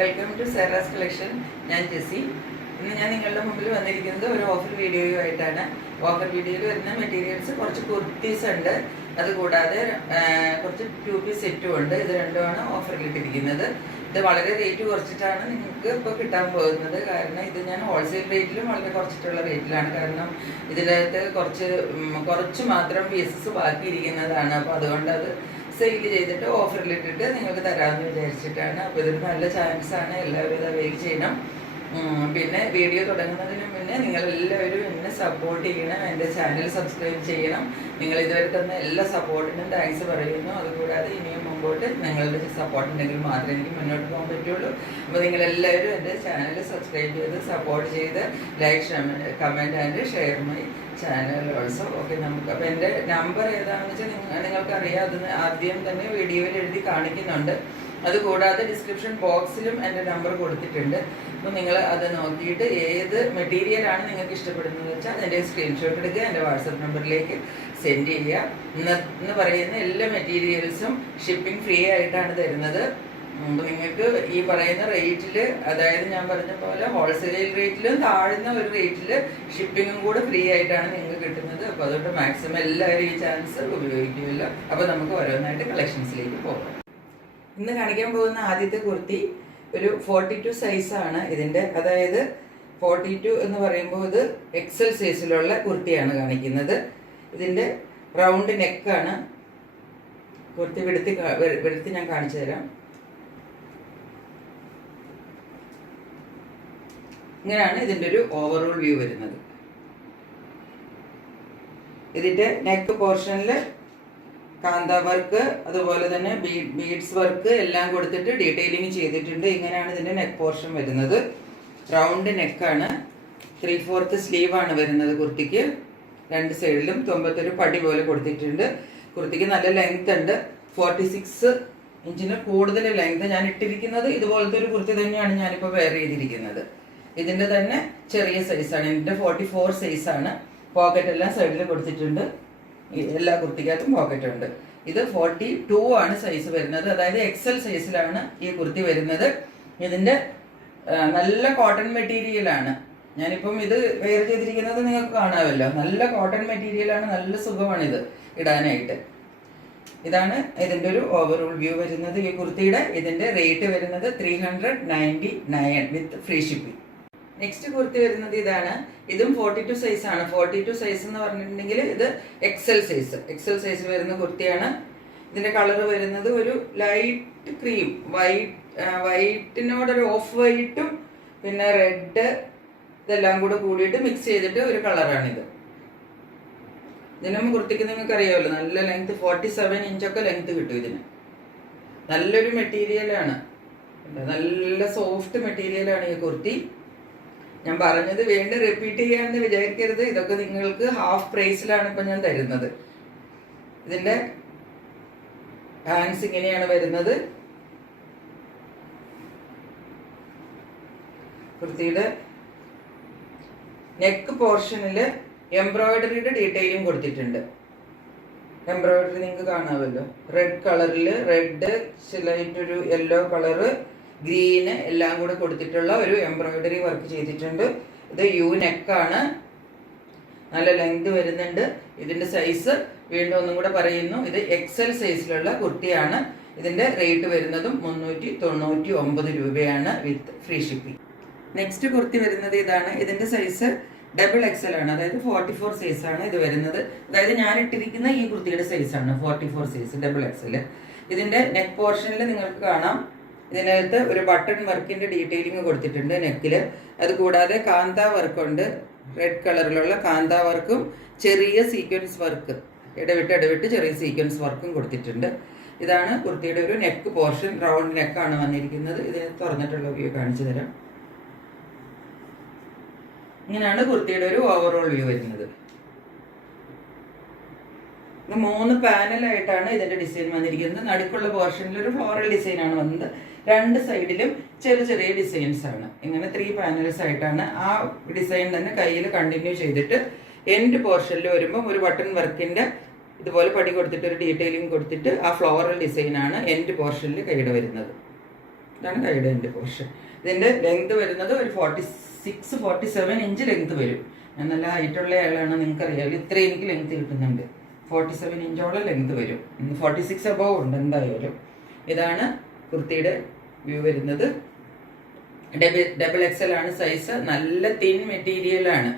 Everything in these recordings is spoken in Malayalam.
Welcome to Sera's collection. ഞാൻ ജെസ്സി. ഇന്ന് ഞാൻ നിങ്ങളുടെ മുമ്പിൽ വന്നിരിക്കുന്നത് ഒരു ഓഫർ വീഡിയോയുമായിട്ടാണ്. ഓഫർ വീഡിയോയിൽ വരുന്ന മെറ്റീരിയൽസ് കുറച്ച് കുർത്തീസ് ഉണ്ട്, അതുകൂടാതെ കുറച്ച് 2 പീസ് സെറ്റും ഉണ്ട്. ഇത് രണ്ടുമാണ് ഓഫറിലിട്ടിരിക്കുന്നത്. ഇത് വളരെ റേറ്റ് കുറച്ചിട്ടാണ് നിങ്ങൾക്ക് ഇപ്പോൾ കിട്ടാൻ പോകുന്നത്. കാരണം ഇത് ഞാൻ ഹോൾസെയിൽ റേറ്റിലും വളരെ കുറച്ചിട്ടുള്ള റേറ്റിലാണ്. കാരണം ഇതിനകത്ത് കുറച്ച് മാത്രം പീസസ് ബാക്കിയിരിക്കുന്നതാണ്. അപ്പോൾ അതുകൊണ്ട് അത് സെയിൽ ചെയ്തിട്ട് ഓഫറിലിട്ടിട്ട് നിങ്ങൾക്ക് തരാമെന്ന് വിചാരിച്ചിട്ടാണ്. അപ്പോൾ ഇതൊരു നല്ല ചാൻസാണ്, എല്ലാവരും ഇത് അവൈൽ ചെയ്യണം. പിന്നെ വീഡിയോ തുടങ്ങുന്നതിന് മുന്നേ നിങ്ങളെല്ലാവരും എന്നെ സപ്പോർട്ട് ചെയ്യണം, എൻ്റെ ചാനൽ സബ്സ്ക്രൈബ് ചെയ്യണം. നിങ്ങൾ ഇതുവരെ തന്ന എല്ലാ സപ്പോർട്ടിനും താങ്ക്സ് പറയുന്നു. അതുകൂടാതെ ഇനിയും മുമ്പോട്ട് നിങ്ങളുടെ സപ്പോർട്ട് ഉണ്ടെങ്കിൽ മാത്രമേ എനിക്ക് മുന്നോട്ട് പോകാൻ പറ്റുള്ളൂ. അപ്പോൾ നിങ്ങളെല്ലാവരും എൻ്റെ ചാനൽ സബ്സ്ക്രൈബ് ചെയ്ത് സപ്പോർട്ട് ചെയ്ത് like, comment and share my channel also. Okay, നമുക്ക് അപ്പോൾ എൻ്റെ നമ്പർ ഏതാണെന്ന് വെച്ചാൽ നിങ്ങൾക്കറിയാം. അത് ആദ്യം തന്നെ വീഡിയോയിൽ എഴുതി കാണിക്കുന്നുണ്ട്. അതുകൂടാതെ ഡിസ്ക്രിപ്ഷൻ ബോക്സിലും എൻ്റെ നമ്പർ കൊടുത്തിട്ടുണ്ട്. അപ്പോൾ നിങ്ങൾ അത് നോക്കിയിട്ട് ഏത് മെറ്റീരിയലാണ് നിങ്ങൾക്ക് ഇഷ്ടപ്പെടുന്നത് വെച്ചാൽ അതിൻ്റെ സ്ക്രീൻഷോട്ട് എടുക്കുക, എൻ്റെ വാട്സപ്പ് നമ്പറിലേക്ക് സെൻഡ് ചെയ്യുക. ഇന്ന് പറയുന്ന എല്ലാ മെറ്റീരിയൽസും ഷിപ്പിംഗ് ഫ്രീ ആയിട്ടാണ് തരുന്നത്. നിങ്ങൾക്ക് ഈ പറയുന്ന റേറ്റിൽ, അതായത് ഞാൻ പറഞ്ഞ പോലെ ഹോൾസെയിൽ റേറ്റിലും താഴ്ന്ന ഒരു റേറ്റിൽ ഷിപ്പിങ്ങും കൂടെ ഫ്രീ ആയിട്ടാണ് നിങ്ങൾക്ക് കിട്ടുന്നത്. അപ്പോൾ അതുകൊണ്ട് മാക്സിമം എല്ലാവരും ഈ ചാൻസ് ഉപയോഗിക്കുമല്ലോ. അപ്പോൾ നമുക്ക് ഓരോന്നായിട്ട് കളക്ഷൻസിലേക്ക് പോകാം. ഇന്ന് കാണിക്കാൻ പോകുന്ന ആദ്യത്തെ കുർത്തി ഒരു 42 സൈസാണ് ഇതിൻ്റെ. അതായത് 42 എന്ന് പറയുമ്പോൾ ഇത് എക്സൽ സൈസിലുള്ള കുർത്തിയാണ് കാണിക്കുന്നത്. ഇതിൻ്റെ റൗണ്ട് നെക്കാണ്. കുർത്തി വെടുത്തി ഞാൻ കാണിച്ചു തരാം. ഇങ്ങനെയാണ് ഇതിൻ്റെ ഒരു ഓവറോൾ വ്യൂ വരുന്നത്. ഇതിൻ്റെ നെക്ക് പോർഷനിൽ കാന്ത വർക്ക്, അതുപോലെ തന്നെ ബീഡ്സ് വർക്ക് എല്ലാം കൊടുത്തിട്ട് ഡീറ്റെയിലിംഗ് ചെയ്തിട്ടുണ്ട്. ഇങ്ങനെയാണ് ഇതിൻ്റെ നെക്ക് പോർഷൻ വരുന്നത്. റൗണ്ട് നെക്കാണ്. 3/4 സ്ലീവാണ് വരുന്നത് കുർത്തിക്ക്. രണ്ട് സൈഡിലും 91 പടി പോലെ കൊടുത്തിട്ടുണ്ട്. കുർത്തിക്ക് നല്ല ലെങ്ത് ഉണ്ട്. 46 ഇഞ്ചിന് കൂടുതൽ ലെങ്ത്. ഞാൻ ഇട്ടിരിക്കുന്നത് ഇതുപോലത്തെ ഒരു കുർത്തി തന്നെയാണ് ഞാനിപ്പോൾ വെയർ ചെയ്തിരിക്കുന്നത്. ഇതിൻ്റെ തന്നെ ചെറിയ സൈസാണ്. ഇതിൻ്റെ 44 സൈസാണ്. പോക്കറ്റ് എല്ലാം സൈഡിൽ കൊടുത്തിട്ടുണ്ട്. എല്ലാ കുർത്തിക്കകത്തും പോക്കറ്റ് ഉണ്ട്. ഇത് 42 ആണ് സൈസ് വരുന്നത്. അതായത് എക്സൽ സൈസിലാണ് ഈ കുർത്തി വരുന്നത്. ഇതിൻ്റെ നല്ല കോട്ടൺ മെറ്റീരിയലാണ്. ഞാനിപ്പം ഇത് വെയർ ചെയ്തിരിക്കുന്നത് നിങ്ങൾക്ക് കാണാമല്ലോ. നല്ല കോട്ടൺ മെറ്റീരിയലാണ്. നല്ല സുഖമാണ് ഇത് ഇടാനായിട്ട്. ഇതാണ് ഇതിൻ്റെ ഒരു ഓവറോൾ വ്യൂ വരുന്നത് ഈ കുർത്തിയുടെ. ഇതിൻ്റെ റേറ്റ് വരുന്നത് 399 വിത്ത് ഫ്രീ ഷിപ്പിംഗ്. നെക്സ്റ്റ് കുർത്തി വരുന്നത് ഇതാണ്. ഇതും 42 സൈസാണ്. 42 സൈസ് എന്ന് പറഞ്ഞിട്ടുണ്ടെങ്കിൽ ഇത് എക്സൽ സൈസ് വരുന്ന കുർത്തിയാണ്. ഇതിന്റെ കളർ വരുന്നത് ഒരു ലൈറ്റ് ക്രീം, വൈറ്റിനോടൊരു ഓഫ് വൈറ്റും പിന്നെ റെഡ്, ഇതെല്ലാം കൂടെ കൂടിയിട്ട് മിക്സ് ചെയ്തിട്ട് ഒരു കളറാണിത്. ഇതിനും കുർത്തിക്ക് നിങ്ങൾക്ക് അറിയാമല്ലോ, നല്ല ലെങ്ത് 47 ഇഞ്ചൊക്കെ ലെങ്ത് കിട്ടും ഇതിന്. നല്ലൊരു മെറ്റീരിയലാണ്, നല്ല സോഫ്റ്റ് മെറ്റീരിയലാണ് ഈ കുർത്തി. ഞാൻ പറഞ്ഞത് വീണ്ടും റിപ്പീറ്റ് ചെയ്യാമെന്ന് വിചാരിക്കരുത്. ഇതൊക്കെ നിങ്ങൾക്ക് ഹാഫ് പ്രൈസിലാണ് ഇപ്പം ഞാൻ തരുന്നത്. ഇതിൻ്റെ ഹാൻഡ്സ് ഇങ്ങനെയാണ് വരുന്നത്. കുർത്തിയുടെ നെക്ക് പോർഷനിൽ എംബ്രോയിഡറിയുടെ ഡീറ്റെയിലിംഗ് കൊടുത്തിട്ടുണ്ട്. എംബ്രോയിഡറി നിങ്ങൾക്ക് കാണാമല്ലോ. റെഡ് കളറിൽ, റെഡ് ലൈറ്റൊരു യെല്ലോ കളറ്, ഗ്രീന് എല്ലാം കൂടെ കൊടുത്തിട്ടുള്ള ഒരു എംബ്രോയിഡറി വർക്ക് ചെയ്തിട്ടുണ്ട്. ഇത് യു നെക്കാണ്. നല്ല ലെങ്ത് വരുന്നുണ്ട്. ഇതിൻ്റെ സൈസ് വീണ്ടും ഒന്നും കൂടെ പറയുന്നു, ഇത് എക്സൽ സൈസിലുള്ള കുർത്തിയാണ്. ഇതിൻ്റെ റേറ്റ് വരുന്നതും 399 രൂപയാണ് വിത്ത് ഫ്രീ ഷിപ്പിംഗ്. നെക്സ്റ്റ് കുർത്തി വരുന്നത് ഇതാണ്. ഇതിൻ്റെ സൈസ് ഡബിൾ എക്സൽ ആണ്. അതായത് 44 സൈസാണ് ഇത് വരുന്നത്. അതായത് ഞാൻ ഇട്ടിരിക്കുന്ന ഈ കുർത്തിയുടെ സൈസാണ് 44 സൈസ് ഡബിൾ എക്സൽ. ഇതിൻ്റെ നെക്ക് പോർഷനിൽ നിങ്ങൾക്ക് കാണാം, ഇതിനകത്ത് ഒരു ബട്ടൺ വർക്കിന്റെ ഡീറ്റെയിലിംഗ് കൊടുത്തിട്ടുണ്ട് നെക്കില്. അതുകൂടാതെ കാന്ത വർക്കുണ്ട്. റെഡ് കളറിലുള്ള കാന്ത വർക്കും ചെറിയ സീക്വൻസ് വർക്ക്, ഇടവിട്ട് ചെറിയ സീക്വൻസ് വർക്കും കൊടുത്തിട്ടുണ്ട്. ഇതാണ് കുർത്തിയുടെ ഒരു നെക്ക് പോർഷൻ. റൗണ്ട് നെക്കാണ് വന്നിരിക്കുന്നത്. ഇതിന് തുറന്നിട്ടുള്ള വ്യൂ കാണിച്ചു തരാം. ഇങ്ങനെയാണ് കുർത്തിയുടെ ഒരു ഓവറോൾ വ്യൂ വരുന്നത്. 3 പാനലായിട്ടാണ് ഇതിന്റെ ഡിസൈൻ വന്നിരിക്കുന്നത്. നടുക്കുള്ള പോർഷനിൽ ഒരു ഫ്ലോറൽ ഡിസൈൻ ആണ് വന്നത്. രണ്ട് സൈഡിലും ചെറിയ ഡിസൈൻസ് ആണ്. ഇങ്ങനെ 3 പാനൽസ് ആയിട്ടാണ്. ആ ഡിസൈൻ തന്നെ കയ്യിൽ കണ്ടിന്യൂ ചെയ്തിട്ട് എൻഡ് പോർഷനിൽ വരുമ്പോൾ ഒരു ബട്ടൺ വർക്കിന്റെ ഇതുപോലെ പടി കൊടുത്തിട്ട് ഒരു ഡീറ്റെയിലിംഗ് കൊടുത്തിട്ട് ആ ഫ്ലോറൽ ഡിസൈനാണ് എൻഡ് പോർഷനിൽ കൈയുടെ വരുന്നത്. ഇതാണ് കൈയുടെ എൻ്റെ പോർഷൻ. ഇതിൻ്റെ ലെങ്ത് വരുന്നത് ഒരു 46-47 ഇഞ്ച് ലെങ്ത് വരും. ഞാൻ നല്ല ഹൈറ്റുള്ള ആളാണ്, നിങ്ങൾക്കറിയാം. ഇത്രയും എനിക്ക് ലെങ്ത് കിട്ടുന്നുണ്ട്. 47 ഇഞ്ചോളം ലെങ്ത് വരും. 46 അബവ് ഉണ്ട് എന്തായാലും. ഇതാണ് കുർത്തിയുടെ വ്യൂ വരുന്നത്. ഡബിൾ എക്സൽ ആണ് സൈസ്. നല്ല തിൻ മെറ്റീരിയലാണ്,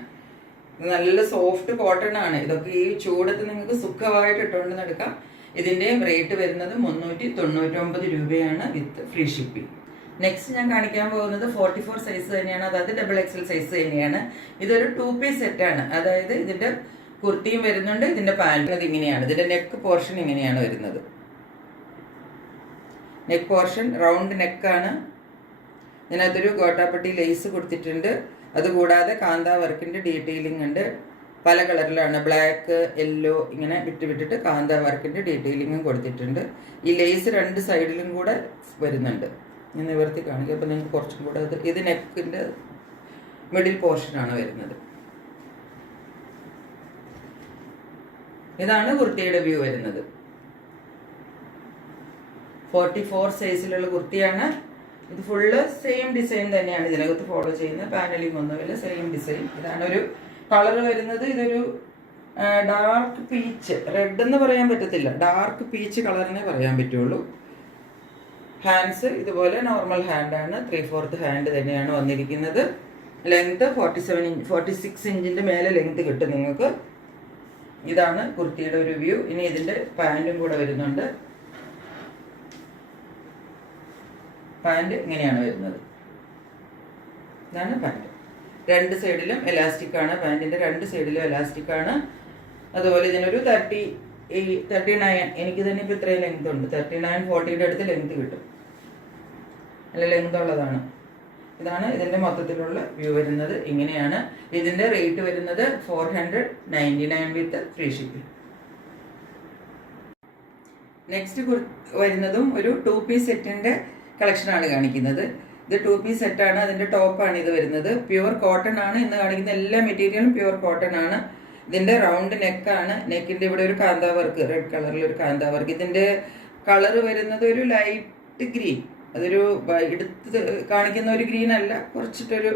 നല്ല സോഫ്റ്റ് കോട്ടൺ ആണ്. ഇതൊക്കെ ഈ ചൂടത്ത് നിങ്ങൾക്ക് സുഖമായിട്ട് ഇട്ടുകൊണ്ട് നടക്കാം. ഇതിൻ്റെ റേറ്റ് വരുന്നത് 399 രൂപയാണ് വിത്ത് ഫ്രീ ഷിപ്പിംഗ്. നെക്സ്റ്റ് ഞാൻ കാണിക്കാൻ പോകുന്നത് 44 സൈസ് തന്നെയാണ്, അതായത് ഡബിൾ എക്സൽ സൈസ് തന്നെയാണ്. ഇതൊരു 2 പീസ് സെറ്റാണ്. അതായത് ഇതിൻ്റെ കുർത്തിയും വരുന്നുണ്ട്, ഇതിൻ്റെ പാൻറ്റും അത് ഇങ്ങനെയാണ്. ഇതിൻ്റെ നെക്ക് പോർഷൻ ഇങ്ങനെയാണ് വരുന്നത്. നെക്ക് പോർഷൻ റൗണ്ട് നെക്കാണ്. ഇതിനകത്തൊരു ഗോട്ടാപ്പട്ടി ലേസ് കൊടുത്തിട്ടുണ്ട്. അതുകൂടാതെ കാന്താ വർക്കിൻ്റെ ഡീറ്റെയിലിംഗ് ഉണ്ട്. പല കളറിലാണ്, ബ്ലാക്ക്, യെല്ലോ, ഇങ്ങനെ വിട്ടിട്ട് കാന്താ വർക്കിൻ്റെ ഡീറ്റെയിലിങ്ങും കൊടുത്തിട്ടുണ്ട്. ഈ ലേസ് 2 സൈഡിലും കൂടെ വരുന്നുണ്ട്. ഞാൻ നിവർത്തി കാണിക്കുക. അപ്പോൾ നിങ്ങൾക്ക് കുറച്ചും കൂടെ ഇത് നെക്കിൻ്റെ മിഡിൽ പോർഷനാണ് വരുന്നത്. ഇതാണ് കുർത്തിയുടെ വ്യൂ വരുന്നത്. 44 സൈസിലുള്ള കുർത്തിയാണ്. ഇത് ഫുള്ള് സെയിം ഡിസൈൻ തന്നെയാണ് ഇതിനകത്ത് ഫോളോ ചെയ്യുന്നത്. പാനലിംഗ് ഒന്നുമില്ല, സെയിം ഡിസൈൻ. ഇതാണ് ഒരു കളർ വരുന്നത്. ഇതൊരു ഡാർക്ക് പീച്ച്, റെഡ് എന്ന് പറയാൻ പറ്റത്തില്ല, ഡാർക്ക് പീച്ച് കളറിനെ പറയാൻ പറ്റുള്ളൂ. ഹാൻഡ്സ് ഇതുപോലെ നോർമൽ ഹാൻഡാണ്, 3/4 ഹാൻഡ് തന്നെയാണ് വന്നിരിക്കുന്നത്. ലെങ്ത് 46 ഇഞ്ചിൻ്റെ മേലെ ലെങ്ത് കിട്ടും നിങ്ങൾക്ക്. ഇതാണ് കുർത്തിയുടെ ഒരു വ്യൂ. ഇനി ഇതിൻ്റെ പാൻറ്റും കൂടെ വരുന്നുണ്ട്. പാൻറ് ഇങ്ങനെയാണ് വരുന്നത്. ഇതാണ് പാൻറ്. 2 സൈഡിലും എലാസ്റ്റിക് ആണ്. പാൻറ്റിൻ്റെ 2 സൈഡിലും എലാസ്റ്റിക് ആണ്. അതുപോലെ ഇതിനൊരു 39, എനിക്ക് തന്നെ ഇപ്പോൾ ഇത്രയും ലെങ്ത് ഉണ്ട്. 39-40യുടെ അടുത്ത് ലെങ്ത് കിട്ടും. നല്ല ലെങ്ത് ഉള്ളതാണ്. ഇതാണ് ഇതിൻ്റെ മൊത്തത്തിലുള്ള വ്യൂ വരുന്നത്. ഇങ്ങനെയാണ്. ഇതിൻ്റെ റേറ്റ് വരുന്നത് 499 വിത്ത് ഫ്രീ ഷിപ്പിംഗ്. നെക്സ്റ്റ് വരുന്നതും ഒരു 2 പീസ് സെറ്റിൻ്റെ കളക്ഷനാണ് കാണിക്കുന്നത്. ഇത് 2 പീസ് സെറ്റാണ്. അതിൻ്റെ ടോപ്പാണ് ഇത് വരുന്നത്. പ്യുവർ കോട്ടൺ ആണ്. ഇന്ന് കാണിക്കുന്ന എല്ലാ മെറ്റീരിയലും പ്യുവർ കോട്ടൺ ആണ്. ഇതിൻ്റെ റൗണ്ട് നെക്കാണ്. നെക്കിൻ്റെ ഇവിടെ ഒരു കാന്താ വർക്ക്, റെഡ് കളറിലൊരു കാന്താ വർക്ക്. ഇതിൻ്റെ കളർ വരുന്നത് ഒരു ലൈറ്റ് ഗ്രീൻ. അതൊരു എടുത്ത് കാണിക്കുന്ന ഒരു ഗ്രീൻ അല്ല, കുറച്ചിട്ടൊരു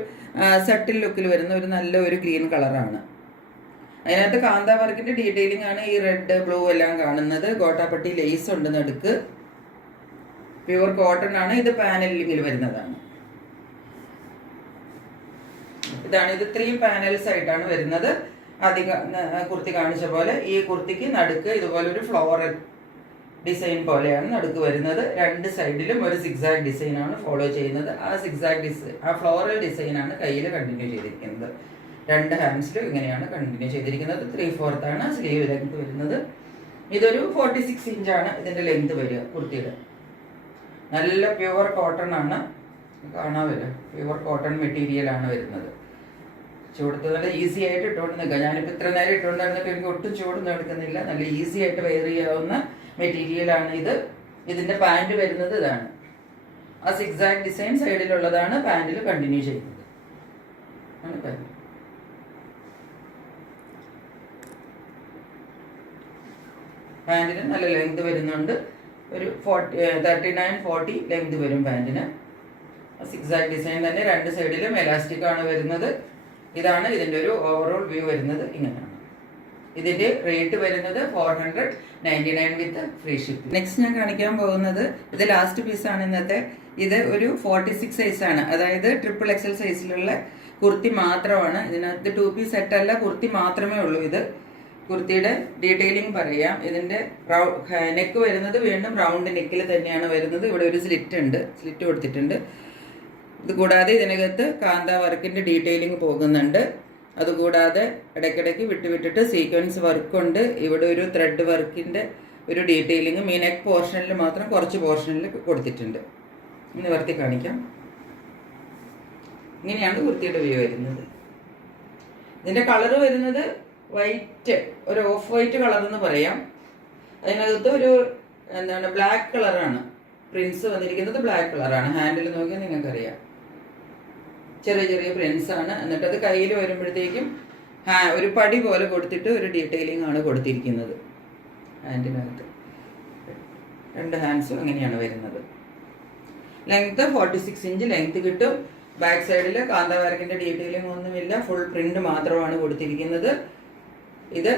സട്ടിൽ ലുക്കിൽ വരുന്ന ഒരു നല്ല ഒരു ഗ്രീൻ കളറാണ്. അതിനകത്ത് കാന്താ വർക്കിൻ്റെ ഡീറ്റെയിലിംഗ് ആണ് ഈ റെഡ്, ബ്ലൂ എല്ലാം കാണുന്നത്. ഗോട്ടാപ്പട്ടി ലേസ് ഉണ്ട് നടുക്ക്. പ്യുവർ കോട്ടൺ ആണ്. ഇത് പാനലിംഗിൽ വരുന്നതാണ്. ഇതാണ്. ഇത് 3 പാനൽസ് ആയിട്ടാണ് വരുന്നത്. കുർത്തി കാണിച്ച പോലെ ഈ കുർത്തിക്ക് നടുക്ക് ഇതുപോലെ ഒരു ഫ്ലോറൽ ഡിസൈൻ പോലെയാണ് നടുക്ക് വരുന്നത്. 2 സൈഡിലും ഒരു സിക്സാഗ് ഡിസൈൻ ആണ് ഫോളോ ചെയ്യുന്നത്. ആ ഫ്ലോറൽ ഡിസൈൻ ആണ് കയ്യിൽ കണ്ടിന്യൂ ചെയ്തിരിക്കുന്നത്. 2 ഹാൻഡ്സിലും ഇങ്ങനെയാണ് കണ്ടിന്യൂ ചെയ്തിരിക്കുന്നത്. 3/4 ആണ് സ്ലീവ് ലെങ്ത് വരുന്നത്. ഇതൊരു 46 ഇഞ്ചാണ് ഇതിൻ്റെ ലെങ്ത് വരിക കുർത്തിയുടെ. നല്ല പ്യുവർ കോട്ടൺ ആണ്, കാണാമല്ലോ. പ്യുവർ കോട്ടൺ മെറ്റീരിയൽ ആണ് വരുന്നത്. ചൂടത്ത് നല്ല ഈസി ആയിട്ട് ഇട്ടുകൊണ്ട് നിൽക്കുക. ഞാനിപ്പോൾ ഇത്ര നേരം ഇട്ടുകൊണ്ട് നടന്നിട്ട് എനിക്ക് ഒട്ടും ചൂടൊന്നും എടുക്കുന്നില്ല. നല്ല ഈസി ആയിട്ട് വെയർ ചെയ്യാവുന്ന മെറ്റീരിയലാണ് ഇത്. ഇതിൻ്റെ പാൻറ് വരുന്നത് ഇതാണ്. ആ സിക്സാഗ് ഡിസൈൻ സൈഡിലുള്ളതാണ് പാൻറ്റിൽ കണ്ടിന്യൂ ചെയ്യുന്നത്. ആണ് പാൻറ്. പാൻറ്റിന് നല്ല ലെങ്ത് വരുന്നുണ്ട്. ഒരു 39-40 ലെങ്ത് വരും പാൻറ്റിന്. സിക്സാഗ് ഡിസൈൻ തന്നെ. 2 സൈഡിലും എലാസ്റ്റിക് ആണ് വരുന്നത്. ഇതാണ് ഇതിൻ്റെ ഒരു ഓവറോൾ വ്യൂ വരുന്നത്. ഇങ്ങനെയാണ്. ഇതിൻ്റെ റേറ്റ് വരുന്നത് 499 വിത്ത് ഫ്രീ ഷിപ്പിംഗ്. നെക്സ്റ്റ് ഞാൻ കാണിക്കാൻ പോകുന്നത് ഇത് ലാസ്റ്റ് പീസാണ് ഇന്നത്തെ. ഇത് ഒരു 46 സൈസാണ്. അതായത് ട്രിപ്പിൾ എക്സൽ സൈസിലുള്ള കുർത്തി മാത്രമാണ്. ഇതിനകത്ത് 2 പീസ് സെറ്റല്ല, കുർത്തി മാത്രമേ ഉള്ളൂ. ഇത് കുർത്തിയുടെ ഡീറ്റെയിലിംഗ് പറയാം. ഇതിൻ്റെ നെക്ക് വരുന്നത് വീണ്ടും റൗണ്ട് നെക്കിൽ തന്നെയാണ് വരുന്നത്. ഇവിടെ ഒരു സ്ലിറ്റ് കൊടുത്തിട്ടുണ്ട്. ഇത് കൂടാതെ ഇതിനകത്ത് കാന്താ വർക്കിൻ്റെ ഡീറ്റെയിലിംഗ് പോകുന്നുണ്ട്. അതുകൂടാതെ ഇടയ്ക്കിടയ്ക്ക് വിട്ടിട്ട് സീക്വൻസ് വർക്കുണ്ട്. ഇവിടെ ഒരു ത്രെഡ് വർക്കിൻ്റെ ഒരു ഡീറ്റെയിലിംഗും ഈ നെക്ക് പോർഷനിൽ മാത്രം കുറച്ച് പോർഷനിൽ കൊടുത്തിട്ടുണ്ട്. നിവർത്തി കാണിക്കാം. ഇങ്ങനെയാണ് കുർത്തിയുടെ വ്യൂ വരുന്നത്. ഇതിൻ്റെ കളറ് വരുന്നത് വൈറ്റ്, ഒരു ഓഫ് വൈറ്റ് കളർ എന്ന് പറയാം. അതിനകത്ത് ഒരു ബ്ലാക്ക് കളറാണ് പ്രിൻസ് വന്നിരിക്കുന്നത്. ബ്ലാക്ക് കളറാണ്. ഹാൻഡിൽ നോക്കിയാൽ നിങ്ങൾക്കറിയാം. ചെറിയ പ്രിൻസ് ആണ്. എന്നിട്ട് അത് കയ്യിൽ വരുമ്പോഴത്തേക്കും ഒരു പടി പോലെ കൊടുത്തിട്ട് ഒരു ഡീറ്റെയിലിംഗ് ആണ് കൊടുത്തിരിക്കുന്നത് ഹാൻഡിനകത്ത്. 2 ഹാൻഡ്സും അങ്ങനെയാണ് വരുന്നത്. ലെങ്ത് 46 ഇഞ്ച് ലെങ്ത് കിട്ടും. ബാക്ക് സൈഡിൽ കാന്താവാരക്കിന്റെ ഡീറ്റെയിലിംഗ് ഒന്നുമില്ല, ഫുൾ പ്രിന്റ് മാത്രമാണ് കൊടുത്തിരിക്കുന്നത്. ഇത്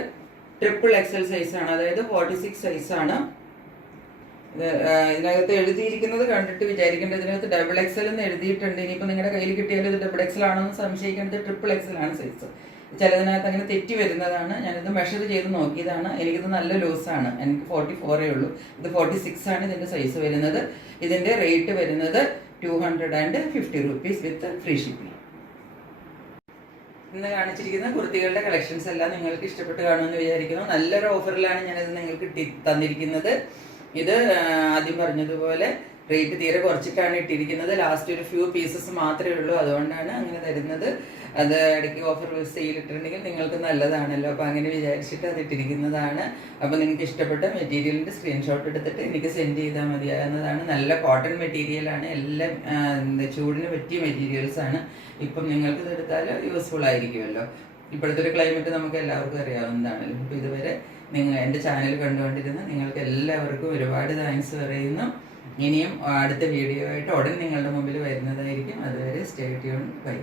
XXL സൈസാണ്, അതായത് 46 സൈസാണ്. ഇതിനകത്ത് എഴുതിയിരിക്കുന്നത് കണ്ടിട്ട് വിചാരിക്കേണ്ടത് ഇതിനകത്ത് XXL എന്ന് എഴുതിയിട്ടുണ്ട്. ഇനിയിപ്പോൾ നിങ്ങളുടെ കയ്യിൽ കിട്ടിയാലും ഇത് XXL ആണെന്ന് സംശയിക്കേണ്ടത് XXL ആണ് സൈസ്. ചിലതിനകത്ത് അങ്ങനെ തെറ്റി വരുന്നതാണ്. ഞാനിത് മെഷർ ചെയ്ത് നോക്കിയതാണ്. എനിക്കിത് നല്ല ലൂസാണ്, എനിക്ക് 44 ഉള്ളൂ. ഇത് 46 ആണ് ഇതിൻ്റെ സൈസ് വരുന്നത്. ഇതിൻ്റെ റേറ്റ് വരുന്നത് 250 rupees വിത്ത് ഫ്രീ ഷിപ്പിംഗ്. ഇന്ന് കാണിച്ചിരിക്കുന്ന കുർത്തികളുടെ കളക്ഷൻസ് എല്ലാം നിങ്ങൾക്ക് ഇഷ്ടപ്പെട്ട് കാണുമെന്ന് വിചാരിക്കുന്നു. നല്ലൊരു ഓഫറിലാണ് ഞാനിത് നിങ്ങൾക്ക് തന്നിരിക്കുന്നത്. ഇത് ആദ്യം പറഞ്ഞതുപോലെ റേറ്റ് തീരെ കുറച്ചിട്ടാണ് ഇട്ടിരിക്കുന്നത്. ലാസ്റ്റ് ഒരു ഫ്യൂ പീസസ് മാത്രമേ ഉള്ളൂ, അതുകൊണ്ടാണ് അങ്ങനെ തരുന്നത്. അത് ഇടയ്ക്ക് ഓഫർ സെയിൽ ഇട്ടിട്ടുണ്ടെങ്കിൽ നിങ്ങൾക്ക് നല്ലതാണല്ലോ, അപ്പോൾ അങ്ങനെ വിചാരിച്ചിട്ട് അത് ഇട്ടിരിക്കുന്നതാണ്. അപ്പോൾ നിങ്ങൾക്ക് ഇഷ്ടപ്പെട്ട മെറ്റീരിയലിൻ്റെ സ്ക്രീൻഷോട്ട് എടുത്തിട്ട് എനിക്ക് സെൻഡ് ചെയ്താൽ മതിയാകുന്നതാണ്. നല്ല കോട്ടൺ മെറ്റീരിയലാണ്, എല്ലാം ചൂടിന് പറ്റിയ മെറ്റീരിയൽസാണ്. ഇപ്പം നിങ്ങൾക്ക് ഇത് എടുത്താൽ യൂസ്ഫുൾ ആയിരിക്കുമല്ലോ. ഇപ്പോഴത്തെ ഒരു ക്ലൈമറ്റ് നമുക്ക് എല്ലാവർക്കും അറിയാവുന്നതാണല്ലോ. അപ്പോൾ ഇതുവരെ എൻ്റെ ചാനൽ കണ്ടുകൊണ്ടിരുന്ന നിങ്ങൾക്ക് എല്ലാവർക്കും ഒരുപാട് താങ്ക്സ് പറയുന്നു. ഇനിയും അടുത്ത വീഡിയോ ആയിട്ട് ഉടൻ നിങ്ങളുടെ മുമ്പിൽ വരുന്നതായിരിക്കും. അതുവരെ സ്റ്റേ ട്യൂൺ. ബൈ.